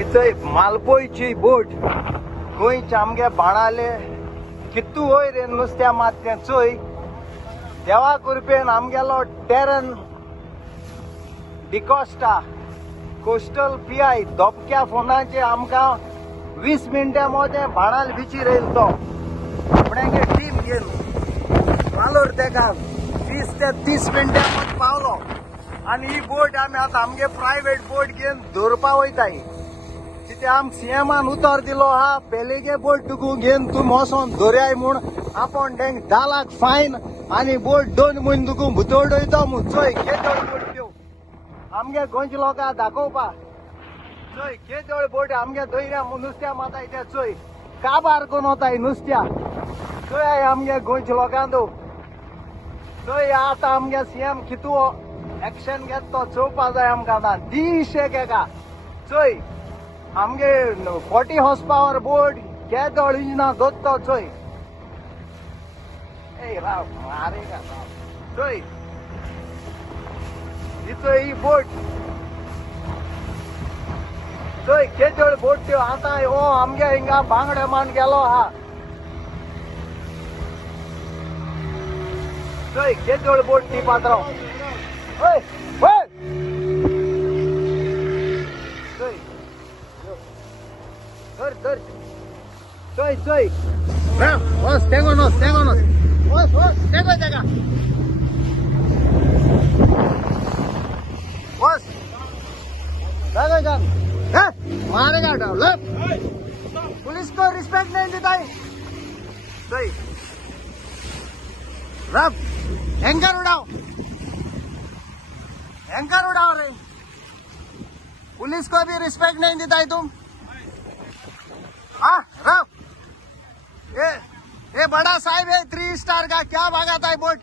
इथं मालपोईची बोट गोंयच्या आमगे बाणाले कितू होय रे नुस्त्या मात्या चोय देवा कृपेन आमगेलो टेरन डिकोस्टा कोस्टल पीआय धोपक्या फोनाचे आमकां 20 मिनटां मध्ये बाणाल बिची रेल तो आपणागे टीम घेवन वालोर तेका 20 ते 30 मिनटां मध्ये पावलो आणि ही बोट आमी आतां आमगे प्रायवेट बोट घेवन दवरपा वयताय तिथे आम सीएमान उतर दिलो हा पेलेगे बोट तुकू घेवन तू मोसोन दर्याय म्हूण आपण तेंक 10 लाख फायन आणि बोट 2 म्हयने तुकू भुतोड वयता म्हूण चोय खेदोळ बोट त्यो आमगे गोंयच्या लोकांक दाखोवपा चोय खेदोळ बोट आमगे दोयऱ्या नुस्त्या माताय त्या चोय काबार कोण वताय नुस्त्या चोय आमगे गोंयच्या लोकांक चोय आतां आमगे सीएम कितू एक्शन घेत तो चोवपा जाय आमकां आतां दिशेक एका चोय आमगे 40 हॉर्स पावर बोट केदोळ इंजिना दोत्तो चोय ए राव मारे का चोय इथं ही बोट चोय केदोळ बोट त्यो आतां हो आमगे हिंगा बांगडे मान गेलो हा चोय केदोळ बोट ती पात्रांव ओय ओय चोय धर धर चोय चोय बस तेगोनोस बस बस तेगो तेगा बस लगे जान मारेगा डाल पुलिस को रिस्पेक्ट नहीं देता है सही रब एंकर उड़ाओ रे पुलिस को भी रिस्पेक्ट नहीं देता है तुम हाँ रब ये बड़ा साहिब है 3 स्टार का क्या भागाता है बोट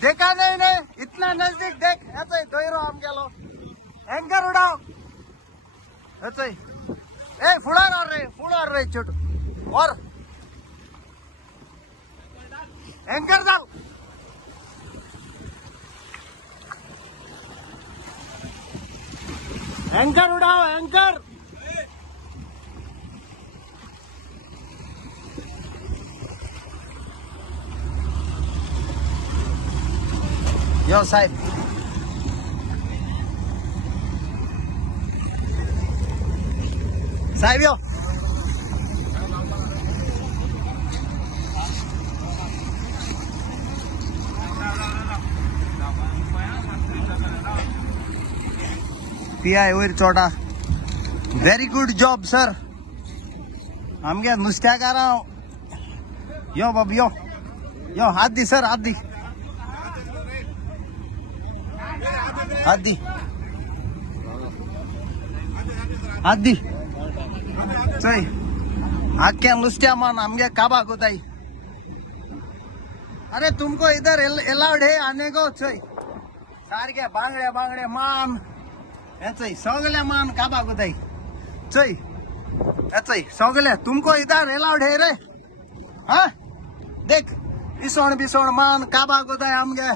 देखा नहीं इतना नजदीक देख ऐसे दोयरो हम गेलो एंकर उड़ाओ ऐसे ए फुड़ार रे छोटू और एंकर डाल एंकर उड़ाओ एंकर यो साहब यो पीआय वयर चोटा वेरी गुड जॉब सर आमगे नुस्त्याकारा यो बाब यो हाथ दी सर हाथ दी चोय आख्या नुस्त्या मान आमगे काबा कोताई अरे तुमको इधर अलाउड है आने को चोय सारखे बांगडे मान ऐसे सगले मान काबा कोताई चोय ऐसे सगले तुमको इधर अलाउड है रे हाँ देख इसोण मान काबा कोताई आमगे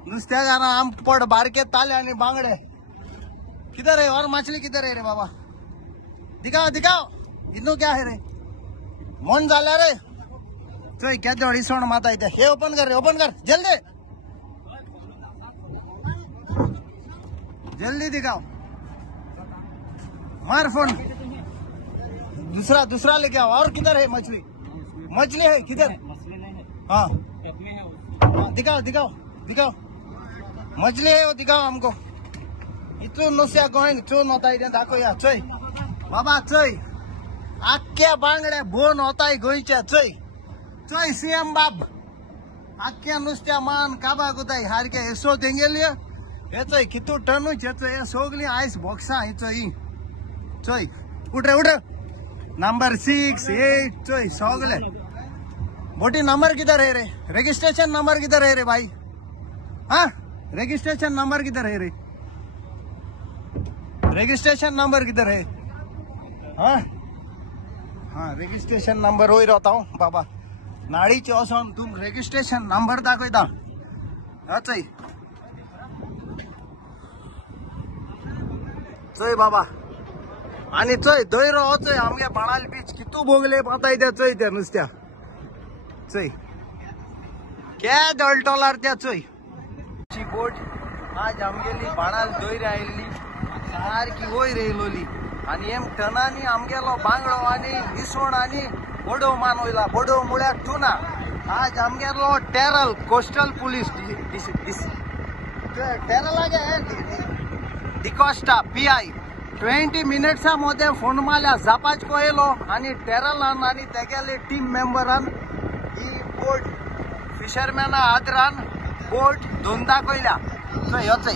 नुस्त्यागारा आम पड बारके ताले आणि बांगडे किधर है और मछली किधर है रे बाबा दिखाओ इन्नो क्या है रे मन झाला रे चोय क्या जोड़ी सोण माता इथे हे ओपन कर जल्दी दिखाओ मार फोन दूसरा लेके आओ और किधर है मछली है किधर हाँ दिखाओ मछली है वो दिखाओ हमको इतू नुस्या गोइन चून होता है दाखो या चोय बाबा चोय आख्या बांगड्या बोन होताय गोयच्या चोय सीएम बाब आख्या नुस्त्या मान काबा कोताय हारके एसो तेंगेलिय हेचोय कितू टनू हेचोय सोगली आइस बॉक्सा चोय उठ नंबर 6 8 चोय सोगले बोटी नंबर किधर है रे रजिस्ट्रेशन नंबर किधर है रे भाई हाँ रजिस्ट्रेशन नंबर किधर है रे रजिस्ट्रेशन नंबर किधर है हाँ रजिस्ट्रेशन नंबर वही रहता हूँ बाबा नाड़ी चौसन तुम रजिस्ट्रेशन नंबर दाखवता चोय बाबा आणि चोय दोयरो चोय आमगे बाणाल बीच कितू भोगले पाताय त्या चोय त्या नुसत्या चोय क्या दळटोलार त्या चोय बोट आज आमगेली बाणाल दोयर आयिल्ली सारकी वयर येयलोली आणि एम टनांनी आमगेलो बांगडो आणि इसवण आणि बडो मान वयला बडो मुळ्याक टुना आज आमगेलो टेरल कोस्टल पुलिस टेरलागे डिकोस्टा पीआय 20 मिनिट्स मध्ये फोन मारल्या जापाच कोयलो आणि टेरलान आणि तेगेले टीम मेंबरान ही बोट फिशरमॅना आदरान बोट दोनदा कोयल्या सो ह्योच